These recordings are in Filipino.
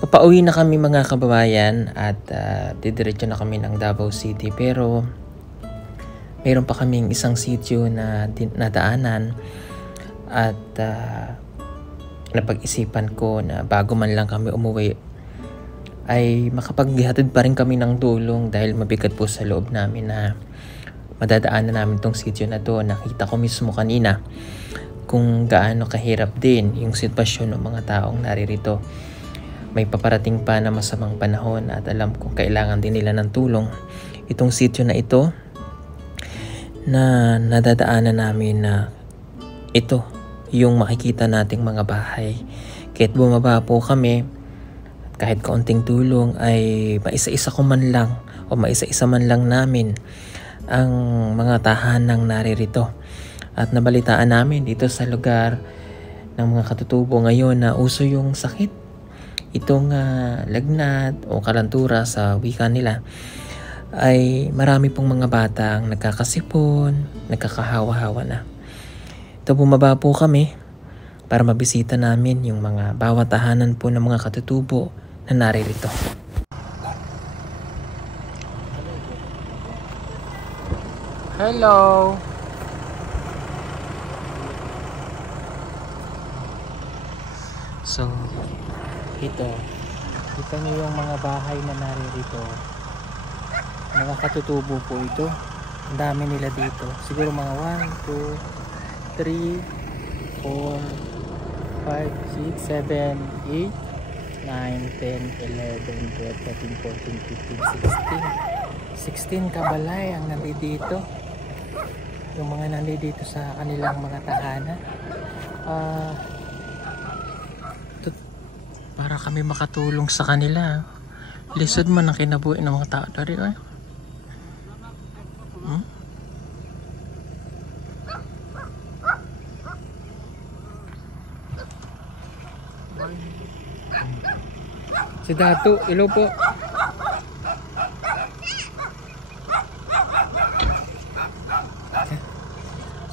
Papauwi na kami mga kababayan at didiretso na kami ng Davao City, pero mayroon pa kaming isang sitio na nadaanan at napag-isipan ko na bago man lang kami umuwi ay makapaghatid pa rin kami ng tulong dahil mabigat po sa loob namin na madadaanan namin tong sitio na to. Nakita ko mismo kanina kung gaano kahirap din yung sitwasyon ng mga taong naririto. May paparating pa na masamang panahon at alam kong kailangan din nila ng tulong. Itong sitio na ito na nadadaanan namin na ito yung makikita nating mga bahay. Kahit bumaba po kami, kahit kaunting tulong ay maisa-isa ko man lang o maisa-isa man lang namin ang mga tahanang naririto. At nabalitaan namin dito sa lugar ng mga katutubo ngayon na uso yung sakit. Itong lagnat o kalantura sa wika nila ay marami pong mga bata ang nagkakasipon, nagkakahawa-hawa na. Ito bumaba po kami para mabisita namin yung mga bawat tahanan po ng mga katutubo na naririto. Hello! So, ito nyo yung mga bahay na naririto. Mga katutubo po ito. Ang dami nila dito. Siguro mga 1, 2, 3, 4, 5, 6, 7, 8, 9, 10, 11, 12, 13, 14, 15, 16 kabalay ang nandito. Yung mga nandito sa kanilang mga tahanan. Para kami makatulong sa kanila. Lisod man ang kinabuhi ng mga tao dari. Si Dato, ilo po.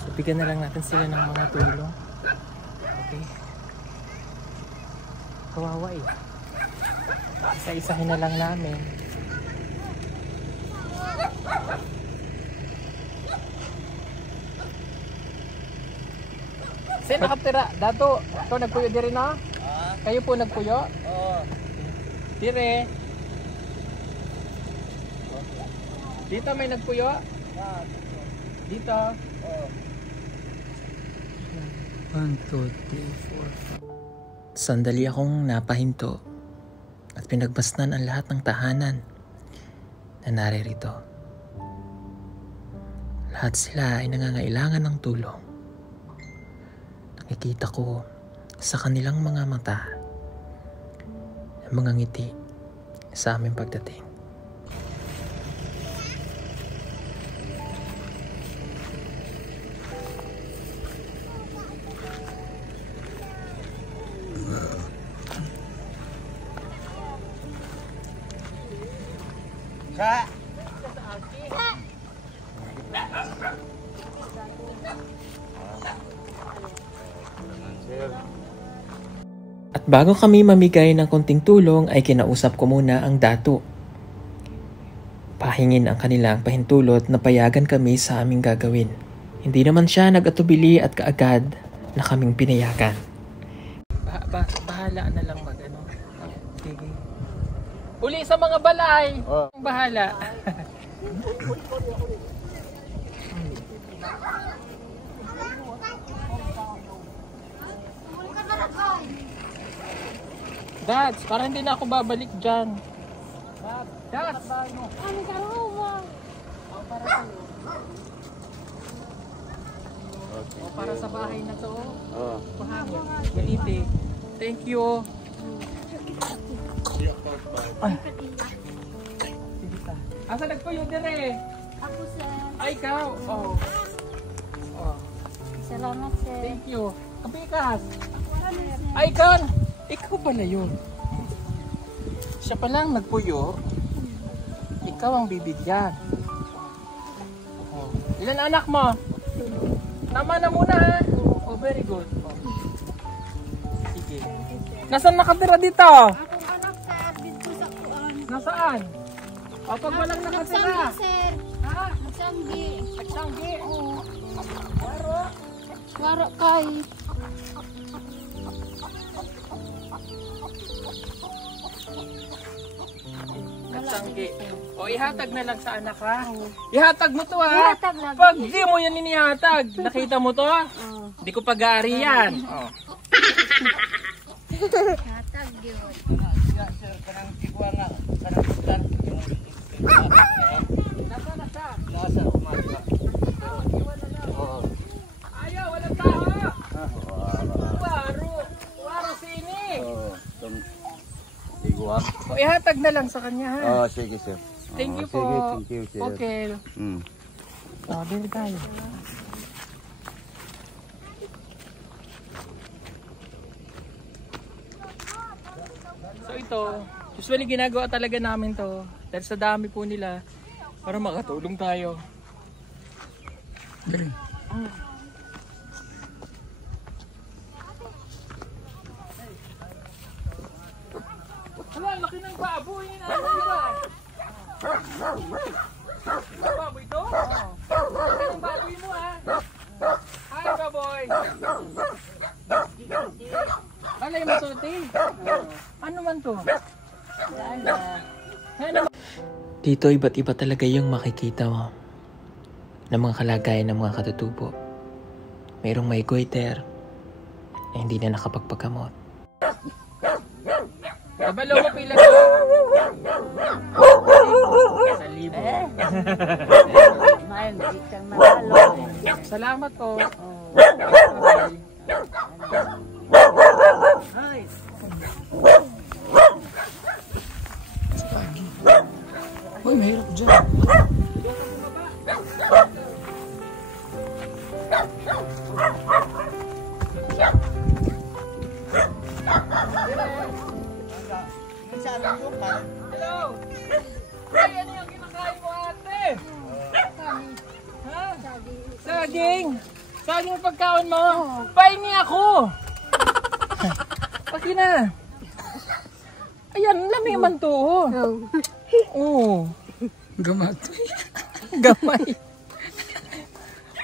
So, bigyan na lang natin sila ng mga tulong. Okay. Kawawa eh. Isa-isahin na lang namin. Sino nakaptira? Dato, ikaw nagpuyo diri na? Kayo po nagpuyo? Oo. Dire. Dito may nagpuyo? Dito? Oo. 1, 2, 3, 4. Sandali akong napahinto at pinagbasnan ang lahat ng tahanan na naririto. Lahat sila ay nangangailangan ng tulong. Nakikita ko sa kanilang mga mata ang mga ngiti sa aming pagdating. At bago kami mamigay ng konting tulong ay kinausap ko muna ang Dato. Pahingin ang kanilang pahintulot na payagan kami sa aming gagawin. Hindi naman siya nag-atubili at kaagad na kaming pinayagan. Bahala na lang mag-ano. Sige. Uli sa mga balay. Bahala. Dads, parang hindi na ako babalik dyan. Dads! Ano ka ba? Para sa bahay na to. Bahagi. Maliti. Thank you. Sige ka. Asa nagpuyo dire? Ako, sir. Ay, ikaw. Salamat, sir. Thank you. Kapikas. Ako, sir. Ay, ikaw. Ikaw pala yun. Siya palang nagpuyo. Ikaw ang bibigyan. Ilan anak mo? Tama na muna ha. Oh, very good. Sige. Nasaan nakatira dito? Akong anak Nasaan? O pag walang nakatira. Nagsanggi, sir. Ha? Nagsanggi. Nagsanggi. Oo. Waro. Waro kay. Nagsanggi. O ihatag na lang sa anak ha. Ihatag mo to ha. Ihatag lagi. Pag di mo yan inihatag, nakita mo to? Oo. Hindi ko pag-aari yan. O. Hatag yun. Ayaw, walang tao. Waro. Waro sini. O ihatag na lang sa kanya ha. Oh, sige sir. Thank you Sige, po. thank you sir. Okay. Mm. O, dili tayo. So ito, usually ginagawa talaga namin to dahil sa dami po nila para makatulong tayo. Galing. Wala, laki ng baboy. Ano ba? Baboy to? Laki ng baboy mo ha. Hi baboy. Alay masuti. Ano man to? Dito iba't iba talaga yung makikita mo ng mga kalagayan ng mga katutubo. Mayroong may goiter na hindi na nakapagpagamot. Kabalo mo pila ko. Sa libo. Mahal, di kang mahalo. Salamat po. Uy, mahirap dyan. Hello! Ay, ano yung kinakain mo ate? Ha? Saging! Saging ang pagkaon mo? Pahingi ako! Paki na! Ayan, lamig man to. Oo. Gamat. Gamay.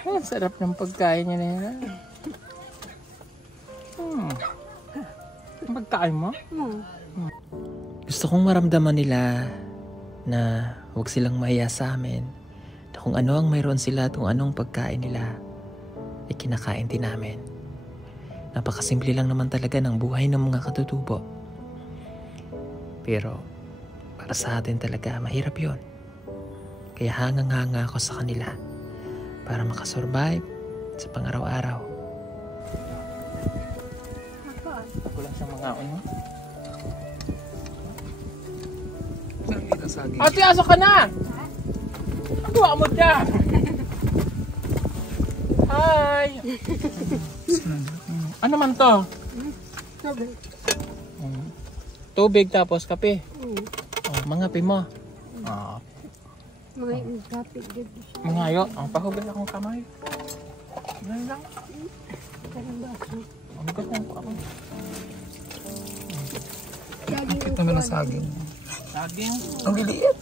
Ang sarap ng pagkain niya na yan. Ang pagkain mo? Gusto kong maramdaman nila na huwag silang mahiya sa amin. Na kung ano ang mayroon sila at kung anong pagkain nila ay kinakain din namin. Napakasimple lang naman talaga ng buhay ng mga katutubo. Pero para sa atin talaga mahirap yon. Kaya hangang-hanga ako sa kanila para makasurvive sa pang-araw-araw. Ako lang sa mga ano. Saan kita saging? Ate, aso ka na! Ang gawa mo dyan! Hi! Ano man to? Tubig tapos kape. Oh, mga mo. Ah, Mga kapit dito siya. mga ayo, ang pahugal akong kamay. Ganun lang. Ang ganda ko ako. Bakit naman ang saging? Saging. Ang liliit.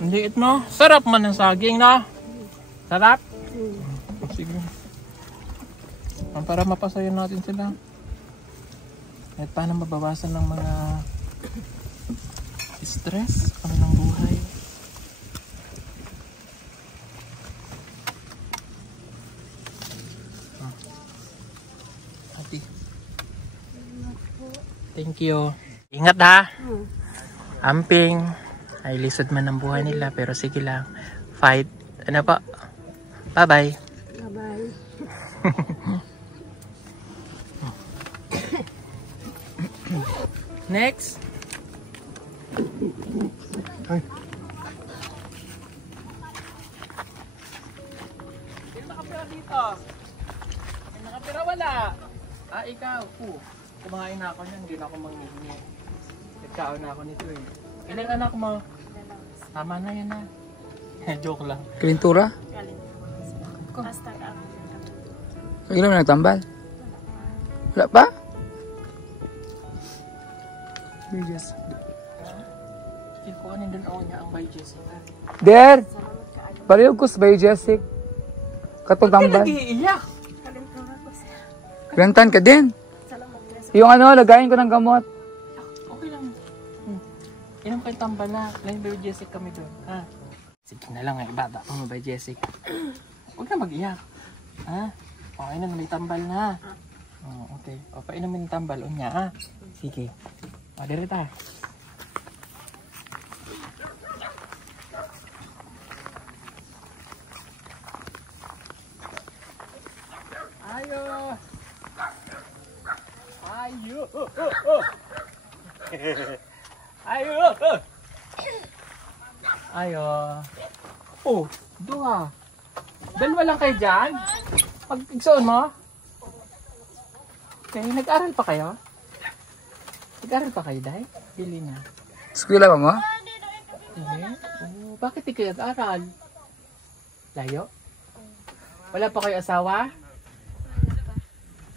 Ang liit mo. Sarap man ang saging, no? Sarap? Sige. Para mapasayan natin sila. At paano mabawasan ng mga stress ang ng buhay. Ate. Thank you. Ingat ha. Amping. Ay lisod man ang buhay nila pero sige lang. Fight. Ano pa? Bye-bye. Bye-bye. Next. Ay. Sino nakapira dito? May nakapira wala. Ah, ikaw. Kumain na ako niyan. Hindi na ako manghihingi. Nagkaon na ako nito eh. Ilang anak mo? Tama na yan na. Joke lang. Kalintura? Ilan na nagtambal? Wala pa? Kuhanin doon ako niya ang by Jessica. Der! Palihog ko sa Bay Jessic. Katong tambal. Nag-iiyak. Rentan ka din. Yung ano, lagayin ko ng gamot. Okay lang. Inom kayo tambal na. Line by Jessica kami doon. Ha? Sige na lang, bata pa mo by Jessica. Huwag na mag-iyak. Ha? Okay na, may tambal na. Oh, okay. O, painumin yung tambal. O niya, ha? Sige. O, diri tayo. Ayo! Ayo! Ayo! Ayo! Oh, dua. Dalawa lang kayo dyan? Pag-igsoon mo? Okay, nag-aral pa kayo? Nag-aral pa kayo, Day? Bili na. Eskwela ba mo? Hindi? Oh, bakit di kayo nag-aral? Layo? Wala pa kayo asawa?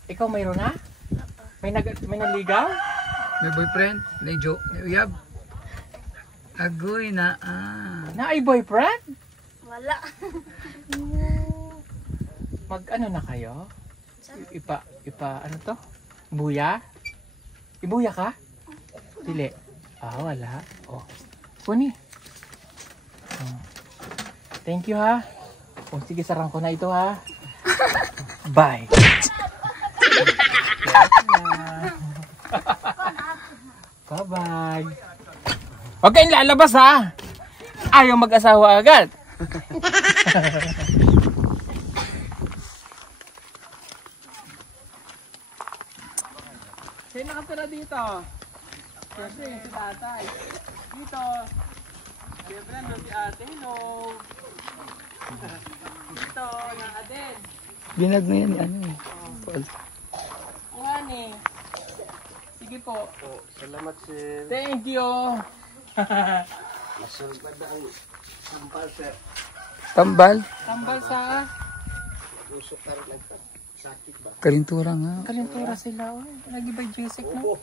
Ikaw mayroon na? May naligaw? May boyfriend? May joke? May uyab? Agoy na Na ay boyfriend? Wala. Mag-ano na kayo? Ano to? Buya? Ibuya ka? Dili. Wala. Oh. Kuni. Oh. Thank you ha. Oh, sige, sarang ko na ito ha. Bye. Bye-bye. Huwag kayong lalabas ha. Ayaw mag-asawa agad. Sino nakatira dito? Siyempre, si tatay. Dito. Siyempre, nandun si ate. Hello. Dito, yung aden. Binag na yan, ano eh. Kuhan eh. Sige po. Salamat sir. Thank you. Masalbad ang sampal sir. Tambal? Tambal sa Usok ka rin sakit ba? Kalintura nga. kalintura sila. Oh. Lagi ba Jessic no?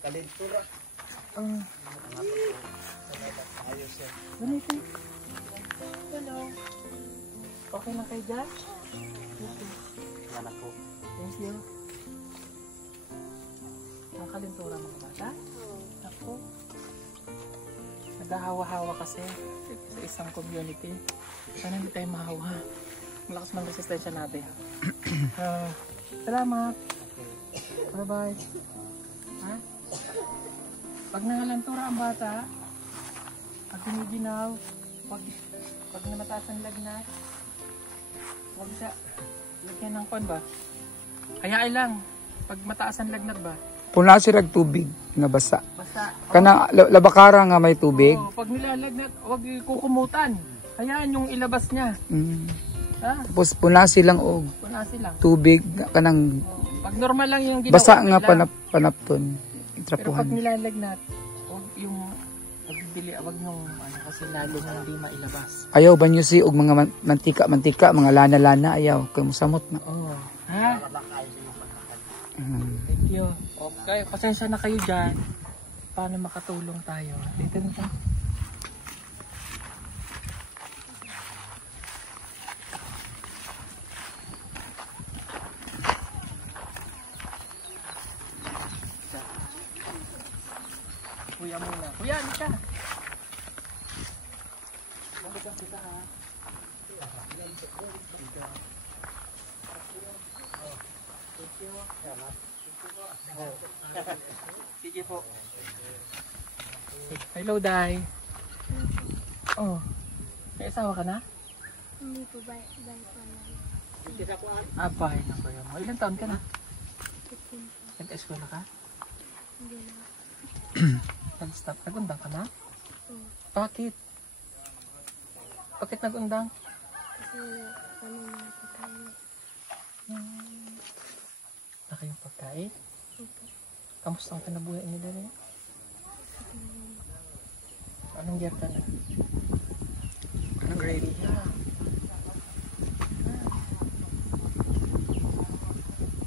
Kalintura. Ayos sir. Ganito. Hello. Okay lang kayo dyan? Yan ako. Thank you. Ang kalintura mga bata? Ako. Naghahawa-hawa kasi sa isang community. Sana hindi tayo mahawa. Malakas mang resistensya natin. Salamat. Bye-bye. Ha? Pag nangalantura ang bata, pag giniginaw, pag namataas ang lagnat, huwag siya lagyan ng kon ba? Hayaan lang. Pag mataas ang lagnat ba? Puna sirag tubig nga basa. Basta, Kanang labakara nga may tubig. pag nilalagnat, huwag kukumutan. Hayaan yung ilabas niya. Ha? Tapos puna silang og Punasi lang. tubig nga kanang Pag normal lang yung ginawa basa nga nila. panapton. Pero Itrapuhan. pag nilalagnat, huwag yung pagbibili, huwag yung kasi lalo na hindi mailabas. Ayaw ba nyo si og mga mantika, mga lana-lana ayaw. Kay musamot na. Oh. Ha? Thank you. Okay, pasensya na kayo dyan. Paano makatulong tayo? Dito na tayo. Kuya muna. Kuya, hindi ka. Mabigang kita ha. Sige po. Hello, Day. Oh. May asawa ka na? Hindi po ba pa na. Bahay na kuya mo. Ilang taon ka na? 15 po. Nag-eskwela ka? Hindi na. Nag-stop? Nag-undang ka na? Oo. Bakit? Bakit nag-undang? Kasi ano na po tayo. Na kayong pagkain? Opo. Kamusta ang kinabuhay niyo din? Anong year ka na? Anong grade? Yeah.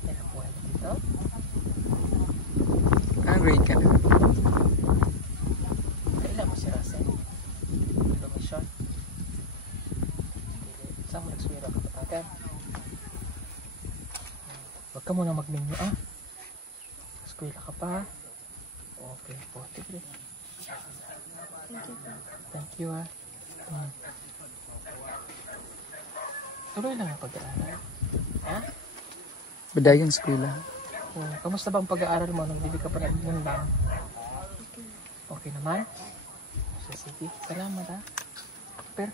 Kailan buhay mo dito? Anong grade ka na? Kailan mo si Ras? muna mag-menu, ah. Eskwela ka pa. Okay po. Tigre. Thank you, ah. Tuloy lang ang pag-aaral. Ha? Badayang eskwela. Kamusta ba ang pag-aaral mo nung hindi ka pa nag-iundang? Okay naman? So, sige. Salamat, ha? Per?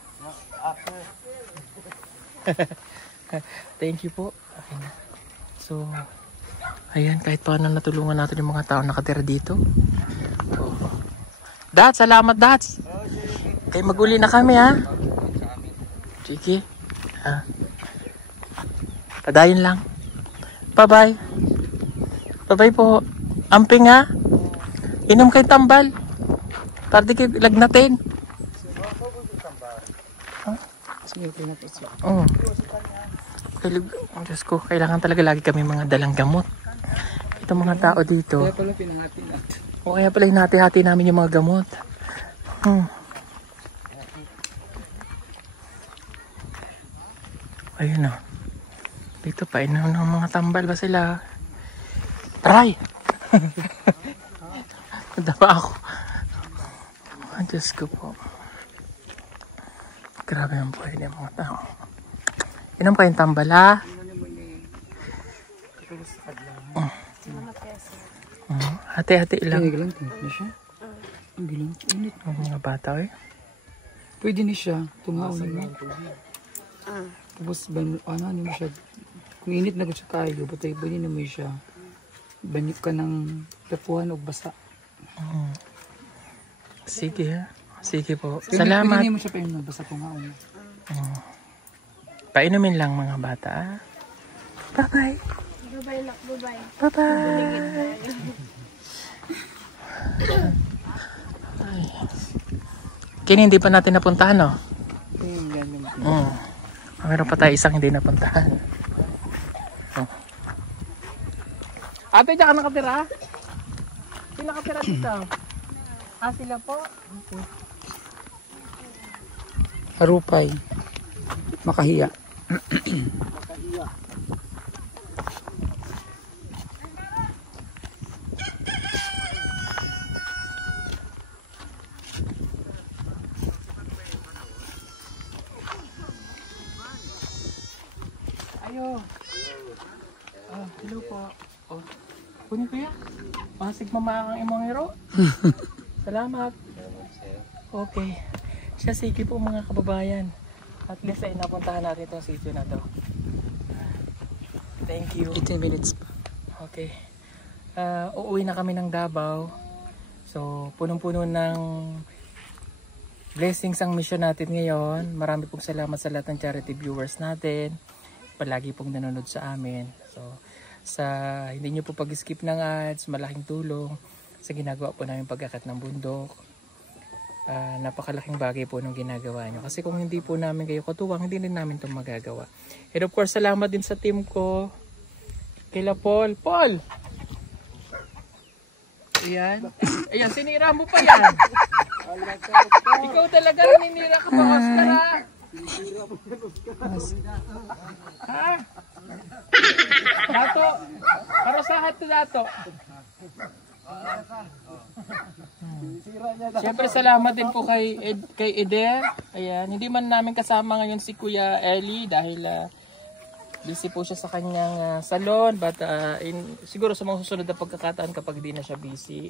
Thank you po. Okay na. So, ayan, kahit paano natulungan natin yung mga tao nakatira dito. Oh. Dad, salamat, Dad. Okay, mag-uli na kami, ha? Sige. Ha? Padayon lang. Bye-bye. Bye-bye po. Amping, ha? Inom kayo tambal. Para di kayo lagnatin. Sige, okay na po siya. Oo. Diyos ko, kailangan talaga lagi kami mga dalang gamot. Itong mga tao dito. Kaya pala pinangati natin. O kaya pala hinati-hati namin yung mga gamot. Ayun na. Dito pa, inom ng mga tambal ba sila? Aray! Nadapa ako. Oh, Diyos ko po. Grabe ang buhay ng mga tao. Inom kayong tambal, ha? Hati-hati lang. Kaya lang, na siya. Ang gilang, init. Ang mga bata, eh. Pwede ni siya, tungaon mo. Tapos, ano mo siya, kung init na siya kayo, pwede mo siya, banyok ka ng tapuan o basa. Sige, ha? Sige po. Salamat. Pwede mo siya pa yung basa tungaon. Painumin lang mga bata, ha? Bye-bye. Bye-bye, nak. Bye-bye. Bye-bye. Ay. Kini hindi pa natin napuntahan, no? Meron pa tayo isang hindi napuntahan. Ate, diyan ka nakatira? Sino nakatira dito? Sila po? Okay. Harupay. Makahiya. Ayo. Hello po. Oh. Kunin ko yan. Pasig mamakang imong hero. Salamat. Okay. Siya, sige po mga kababayan. At least ay napuntahan natin itong sitio na to. Thank you. 18 minutes pa. Okay. Uuwi na kami ng Davao. So, punong-puno ng blessings ang mission natin ngayon. Marami pong salamat sa lahat ng charity viewers natin. Palagi pong nanonood sa amin. So, sa hindi nyo po pag-skip ng ads, malaking tulong sa ginagawa po namin pag-akyat ng bundok. Napakalaking bagay po nung ginagawa nyo. Kasi kung hindi po namin kayo katuwang, hindi rin namin itong magagawa. And of course, salamat din sa team ko. Kila Paul. Paul! Ayan. Ayan, sinira mo pa yan. Ikaw talaga ninira ka pa, Oscar, ha? Ha? Dato, parusahan to Dato. Siyempre salamat din po kay Eder. Ayan, hindi man namin kasama ngayon si Kuya Eli dahil busy po siya sa kanyang salon, but siguro sa mga susunod na pagkakataon kapag di na siya busy,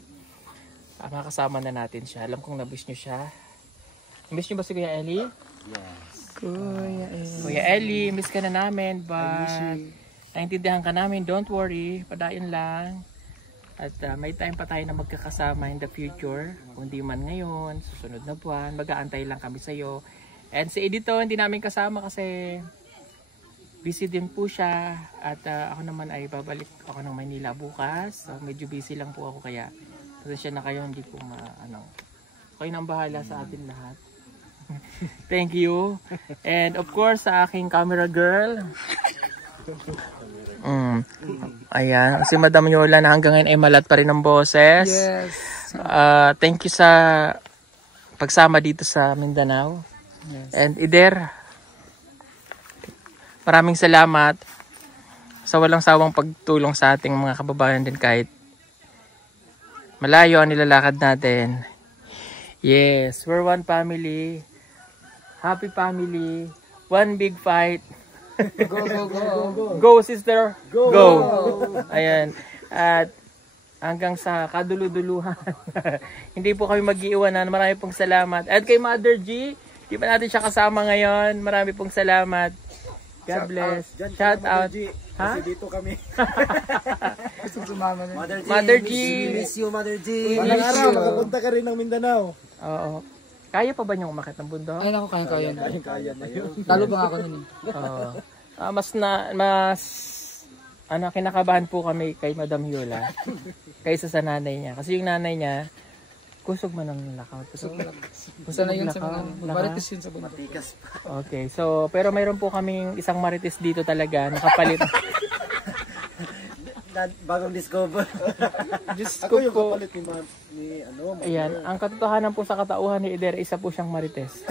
makasama na natin siya. Alam kong na-miss nyo siya. Miss nyo ba si Kuya Eli? Yes. Kuya Eli, miss ka na namin, but naintindihan ka namin, don't worry, padayon lang. At may time pa tayo na magkakasama in the future. Kung di man ngayon, susunod na buwan, mag-aantay lang kami sa'yo. And si Edito, hindi namin kasama kasi busy din po siya. At ako naman ay babalik ako ng Maynila bukas. So medyo busy lang po ako kaya. Kasi siya na kayo, hindi po kayo nang bahala sa atin lahat. Thank you. And of course, sa aking camera girl. Ayan, si Madam Yola na hanggang ngayon ay malat pa rin ng boses. Yes. Thank you sa pagsama dito sa Mindanao. Yes. And Ider, maraming salamat. sa walang sawang pagtulong sa ating mga kababayan din kahit malayo ang nilalakad natin. Yes, we're one family. Happy family. One big fight. Go, go, go, go. Go sister. Go. Ayan. At hanggang sa kaduluduluhan. Hindi po kami mag-iiwanan. Marami pong salamat. At kay Mother G, di ba natin siya kasama ngayon? Marami pong salamat. God bless. Shout out. Ha? Kasi dito kami. Gusto sumama na. Mother G. Miss you, Mother G. Walang araw, makapunta ka rin ng Mindanao. Oo. Kaya pa ba niyong umakit ng bundok? Ay, naku, kaya. Kaya na yun. Talo ba nga ako nun eh. Oo. Kinakabahan po kami kay Madam Yola kaysa sa nanay niya. Kasi yung nanay niya, kusog man ang lakaw. Basta na yun sa mga marites yun sa bundok. Matikas pa. Okay, so pero mayroon po kaming isang marites dito talaga, nakapalit. Bagong discover. Diyos Ako ko yung po. kapalit ni Ayan, ang katotohanan po sa katauhan ni Eder, isa po siyang marites.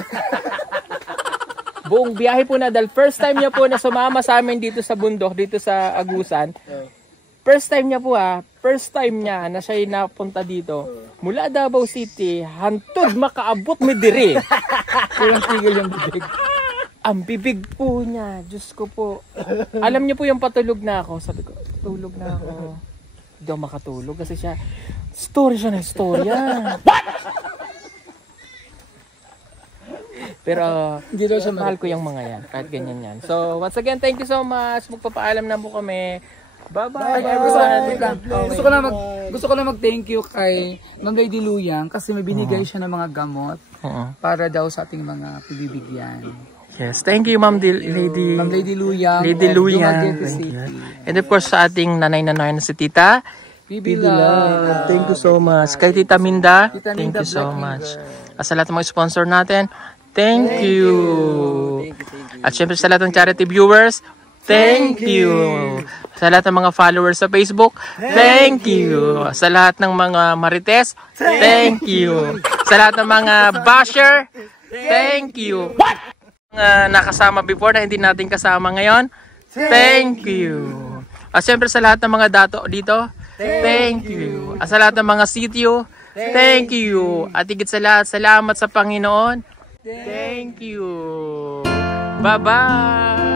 Buong biyahe po na, dahil first time niya po na sumama sa amin dito sa bundok, dito sa Agusan. First time niya po first time niya na siya napunta dito. Mula Davao City, hantod makaabot mi diri. Walang tigil yung bibig. Ang bibig po niya, Diyos ko po. Alam niyo po yung patulog na ako. Sabi ko, tulog na ako. Hindi ako makatulog kasi siya, story siya na istorya. Pero, Hindi daw siya mahal ko yung mga yan. Kahit ganyan yan. So, once again, thank you so much. Magpapaalam na po kami. Bye-bye, everyone. Gusto ko lang mag-thank you kay Ma'am Lady Luyang kasi may binigay siya ng mga gamot para daw sa ating mga pibibigyan. Yes, thank you, Ma'am Lady. Ma'am Lady Luyang. Lady of Luyang. Dumaguete Thank City. you. And of course, sa ating nanay-nanay na si Tita. Bibila. Thank you so much. Kay Tita Minda, Tita thank Minda you so Black much. River. At sa lahat ng mga sponsor natin, thank you. At syempre sa lahat ng charity viewers, thank you. Sa lahat ng mga followers sa Facebook, thank you. Sa lahat ng mga marites, thank you. Sa lahat ng mga basher, thank you. Mga nakasama before na hindi natin kasama ngayon, thank you. At syempre sa lahat ng mga dato dito, thank you. At sa lahat ng mga sitio, thank you. At higit sa lahat, salamat sa Panginoon. Thank you. Bye-bye.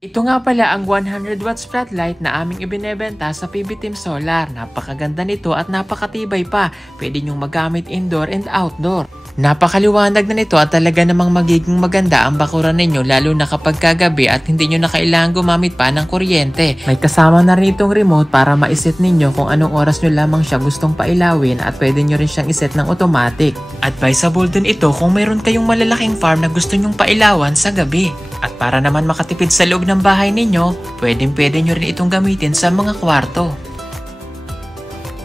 Ito nga pala ang 100 watts floodlight na aming ibinebenta sa PB Team Solar. Napakaganda nito at napakatibay pa. Pwede nyong magamit indoor and outdoor. Napakaliwanag na nito at talaga namang magiging maganda ang bakuran ninyo lalo na kapag kagabi at hindi nyo na kailangan gumamit pa ng kuryente. May kasama na rin itong remote para ma-set ninyo kung anong oras nyo lamang siya gustong pailawin at pwede nyo rin siyang iset ng automatic. Advisable din ito kung mayroon kayong malalaking farm na gusto nyong pailawan sa gabi. At para naman makatipid sa loob ng bahay ninyo, pwede nyo rin itong gamitin sa mga kwarto.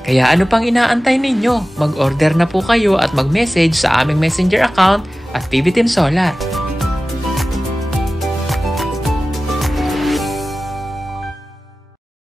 Kaya ano pang inaantay ninyo? Mag-order na po kayo at mag-message sa aming messenger account at PB Team Solar.